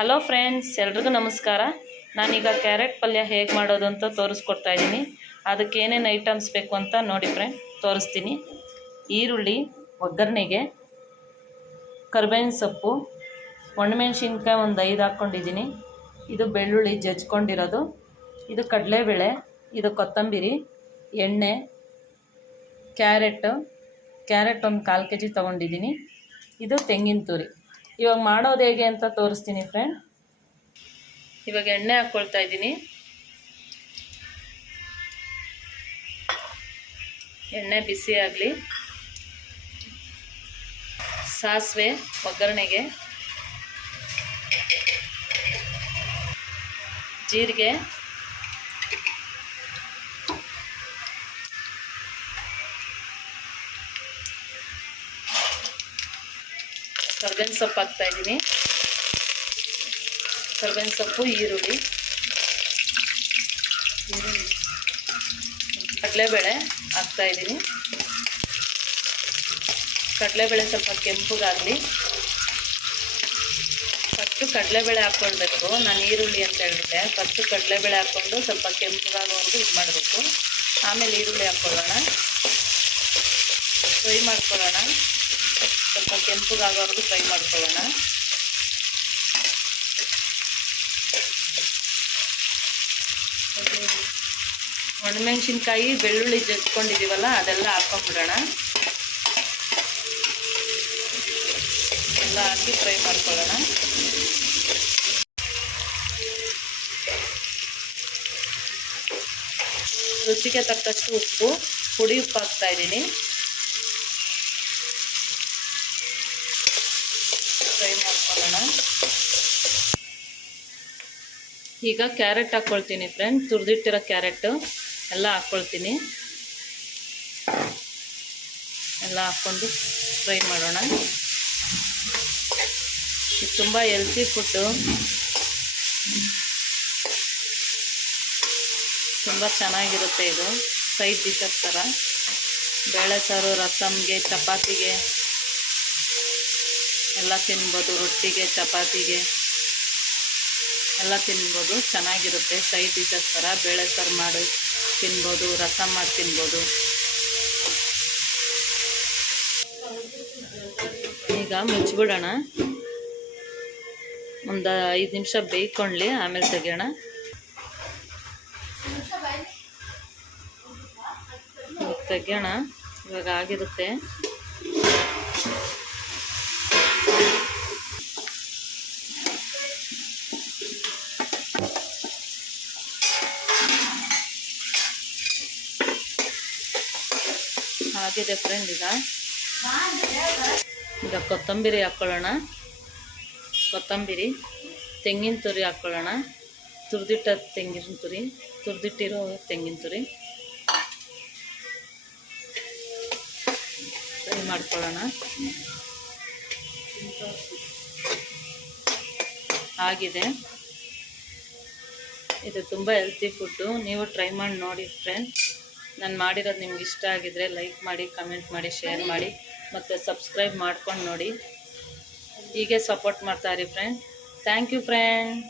Hello friends, ಎಲ್ರಿಗೂ ನಮಸ್ಕಾರ. ನಾನೀಗ ಕ್ಯಾರೆಟ್ ಪಲ್ಯ ಹೇಗೆ ಮಾಡೋದು ಅಂತ ತೋರಿಸ್ಕೊಡ್ತಾ ಇದ್ದೀನಿ. ಅದಕ್ಕೆ ಏನೇನು ಐಟಮ್ಸ್ ಬೇಕು ಅಂತ ನೋಡಿ ಫ್ರೆಂಡ್, ತೋರಿಸ್ತೀನಿ. ಈರುಳ್ಳಿ ಒಗ್ಗರಣೆಗೆ, ಕರಿಬೇವಿನ ಸೊಪ್ಪು, ಒಣಮೆಣ್ಸಿನ್ಕಾಯಿ ಒಂದು 5 ಹಾಕ್ಕೊಂಡಿದ್ದೀನಿ. ಇದು ಬೆಳ್ಳುಳ್ಳಿ ಜಜ್ಕೊಂಡಿರೋದು, ಇದು ಕಡಲೆಬೇಳೆ, ಇದು ಕೊತ್ತಂಬರಿ, ಎಣ್ಣೆ, ಕ್ಯಾರೆಟ್ ಒಂದು 1/4 kg ತೊಗೊಂಡಿದ್ದೀನಿ. ಇದು ತೆಂಗಿನ ತುರಿ. ಇವಾಗ ಮಾಡೋದು ಹೇಗೆ ಅಂತ ತೋರಿಸ್ತೀನಿ ಫ್ರೆಂಡ್. ಇವಾಗ ಎಣ್ಣೆ ಹಾಕ್ಕೊಳ್ತಾ ಇದ್ದೀನಿ. ಎಣ್ಣೆ ಬಿಸಿ ಆಗಲಿ. ಸಾಸಿವೆ ಒಗ್ಗರಣೆಗೆ, ಜೀರಿಗೆ, ಕರಿಬೇವಿನ ಸೊಪ್ಪು ಹಾಕ್ತಾಯಿದ್ದೀನಿ. ಕರಿಬೇವಿನ ಸೊಪ್ಪು, ಈರುಳ್ಳಿ, ಕಡಲೆಬೇಳೆ ಹಾಕ್ತಾಯಿದ್ದೀನಿ. ಕಡಲೆಬೇಳೆ ಸ್ವಲ್ಪ ಕೆಂಪಗಾಗಲಿ. ಫಸ್ಟು ಕಡಲೆಬೇಳೆ ಹಾಕ್ಕೊಳ್ಬೇಕು. ನಾನು ಈರುಳ್ಳಿ ಅಂತ ಹೇಳ್ಬಿಟ್ಟೆ. ಫಸ್ಟು ಕಡಲೆಬೇಳೆ ಹಾಕ್ಕೊಂಡು ಸ್ವಲ್ಪ ಕೆಂಪಗಾಗೋವರೆಗೂ ಇದು ಮಾಡಬೇಕು. ಆಮೇಲೆ ಈರುಳ್ಳಿ ಹಾಕ್ಕೊಳ್ಳೋಣ, ಫ್ರೈ ಮಾಡ್ಕೊಳ್ಳೋಣ. ಸ್ವಲ್ಪ ಕೆಂಪಗಾಗೋವರೆಗೂ ಫ್ರೈ ಮಾಡ್ಕೊಳ್ಳೋಣ. ಒಣಮೆಣ್ಸಿನ್ಕಾಯಿ, ಬೆಳ್ಳುಳ್ಳಿ ಜಜ್ಕೊಂಡಿದ್ದೀವಲ್ಲ ಅದೆಲ್ಲ ಹಾಕ್ಕೊಂಬಿಡೋಣ. ಎಲ್ಲ ಹಾಕಿ ಫ್ರೈ ಮಾಡ್ಕೊಳ್ಳೋಣ. ರುಚಿಗೆ ತಕ್ಕಷ್ಟು ಉಪ್ಪು, ಪುಡಿ ಉಪ್ಪು ಹಾಕ್ತಾಯಿದ್ದೀನಿ. ಫ್ರೈ ಮಾಡ್ಕೊಳ್ಳೋಣ. ಈಗ ಕ್ಯಾರೆಟ್ ಹಾಕ್ಕೊಳ್ತೀನಿ ಫ್ರೆಂಡ್. ತುರಿದಿಟ್ಟಿರೋ ಕ್ಯಾರೆಟು ಎಲ್ಲ ಹಾಕ್ಕೊಳ್ತೀನಿ. ಎಲ್ಲ ಹಾಕ್ಕೊಂಡು ಫ್ರೈ ಮಾಡೋಣ. ಇದು ತುಂಬ ಹೆಲ್ತಿ ಫುಡ್ಡು, ತುಂಬ ಚೆನ್ನಾಗಿರುತ್ತೆ. ಇದು ಸೈಡ್ ಡಿಶಸ್ ಥರ ಬೇಳೆ ಸಾರು, ರಸಮ್ಗೆ, ಚಪಾತಿಗೆ ಎಲ್ಲ ತಿನ್ಬೋದು. ರೊಟ್ಟಿಗೆ, ಚಪಾತಿಗೆ ಎಲ್ಲ ತಿನ್ಬೋದು. ಚೆನ್ನಾಗಿರುತ್ತೆ. ಸೈಡ್ ಡಿಶಸ್ ಥರ ಬೇಳೆ ಸಾರು ಮಾಡಿ ತಿನ್ಬೋದು, ರಸಮ್ ಮಾಡಿ ತಿನ್ಬೋದು. ಈಗ ಮುಚ್ಚಿಬಿಡೋಣ. ಒಂದು 5 ನಿಮಿಷ ಬೇಯ್ಕೊಳ್ಳಿ, ಆಮೇಲೆ ತೆಗಿಯೋಣ. ತೆಗಿಯೋಣ. ಇವಾಗ ಆಗಿರುತ್ತೆ. ಆಗಿದೆ ಫ್ರೆಂಡ್. ಈಗ ಕೊತ್ತಂಬರಿ ಹಾಕ್ಕೊಳ್ಳೋಣ. ಕೊತ್ತಂಬರಿ, ತೆಂಗಿನ ತುರಿ ಹಾಕ್ಕೊಳ್ಳೋಣ. ತುರಿದಿಟ್ಟಿರೋ ತೆಂಗಿನ ತುರಿ ಫ್ರೈ ಮಾಡ್ಕೊಳ್ಳೋಣ. ಆಗಿದೆ. ಇದು ತುಂಬ ಹೆಲ್ತಿ ಫುಡ್ಡು. ನೀವು ಟ್ರೈ ಮಾಡಿ ನೋಡಿ ಫ್ರೆಂಡ್. ನಾನು ಮಾಡಿರೋದು ನಿಮ್ಗೆ ಇಷ್ಟ ಆಗಿದ್ರೆ ಲೈಕ್ ಮಾಡಿ, ಕಮೆಂಟ್ ಮಾಡಿ, ಶೇರ್ ಮಾಡಿ, ಮತ್ತು ಸಬ್ಸ್ಕ್ರೈಬ್ ಮಾಡ್ಕೊಂಡು ನೋಡಿ. ಹೀಗೆ ಸಪೋರ್ಟ್ ಮಾಡ್ತಾಯಿರಿ ಫ್ರೆಂಡ್. Thank you friend.